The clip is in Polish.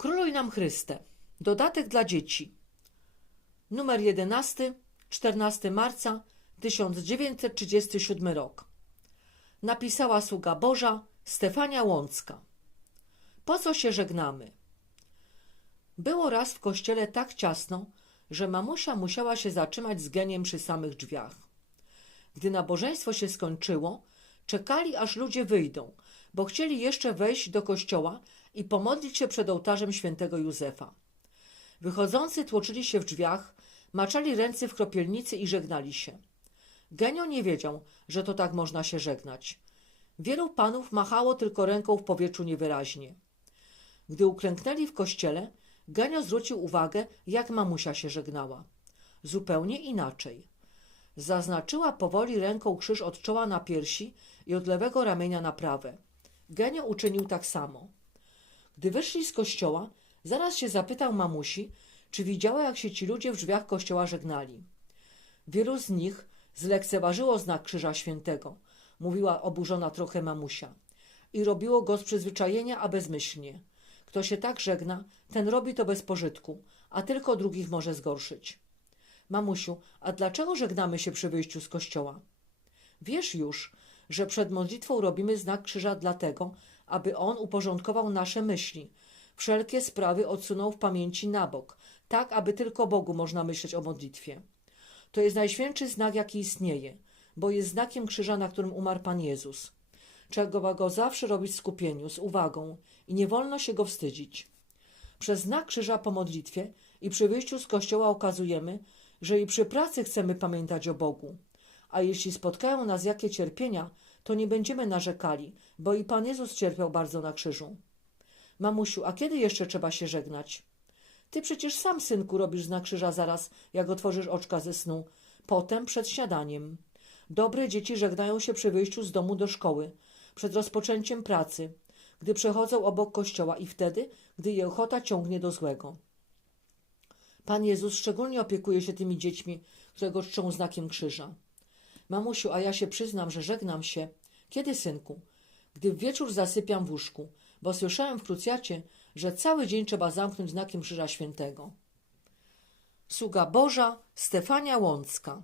Króluj nam Chryste. Dodatek dla dzieci. Numer 11, 14 marca 1937 rok. Napisała sługa Boża Stefania Łącka. Po co się żegnamy? Było raz w kościele tak ciasno, że mamusia musiała się zatrzymać z geniem przy samych drzwiach. Gdy nabożeństwo się skończyło, czekali aż ludzie wyjdą, bo chcieli jeszcze wejść do kościoła i pomodlić się przed ołtarzem świętego Józefa. Wychodzący tłoczyli się w drzwiach, maczali ręce w kropielnicy i żegnali się. Genio nie wiedział, że to tak można się żegnać. Wielu panów machało tylko ręką w powietrzu niewyraźnie. Gdy uklęknęli w kościele, Genio zwrócił uwagę, jak mamusia się żegnała. Zupełnie inaczej. Zaznaczyła powoli ręką krzyż od czoła na piersi i od lewego ramienia na prawe. Genio uczynił tak samo. Gdy wyszli z kościoła, zaraz się zapytał mamusi, czy widziała, jak się ci ludzie w drzwiach kościoła żegnali. Wielu z nich zlekceważyło znak Krzyża Świętego, mówiła oburzona trochę mamusia. I robiło go z przyzwyczajenia, a bezmyślnie. Kto się tak żegna, ten robi to bez pożytku, a tylko drugich może zgorszyć. Mamusiu, a dlaczego żegnamy się przy wyjściu z kościoła? Wiesz już, że przed modlitwą robimy znak krzyża dlatego, aby on uporządkował nasze myśli, wszelkie sprawy odsunął w pamięci na bok, tak aby tylko Bogu można myśleć o modlitwie. To jest najświętszy znak, jaki istnieje, bo jest znakiem krzyża, na którym umarł Pan Jezus. Trzeba go zawsze robić w skupieniu, z uwagą i nie wolno się go wstydzić. Przez znak krzyża po modlitwie i przy wyjściu z kościoła okazujemy, że i przy pracy chcemy pamiętać o Bogu. A jeśli spotkają nas jakie cierpienia, to nie będziemy narzekali, bo i Pan Jezus cierpiał bardzo na krzyżu. Mamusiu, a kiedy jeszcze trzeba się żegnać? Ty przecież sam, synku, robisz znak krzyża zaraz, jak otworzysz oczka ze snu. Potem przed śniadaniem. Dobre dzieci żegnają się przy wyjściu z domu do szkoły, przed rozpoczęciem pracy, gdy przechodzą obok kościoła i wtedy, gdy je ochota ciągnie do złego. Pan Jezus szczególnie opiekuje się tymi dziećmi, które go czczą znakiem krzyża. Mamusiu, a ja się przyznam, że żegnam się. Kiedy, synku? Gdy w wieczór zasypiam w łóżku, bo słyszałem w krucjacie, że cały dzień trzeba zamknąć znakiem Krzyża Świętego. Sługa Boża Stefania Łącka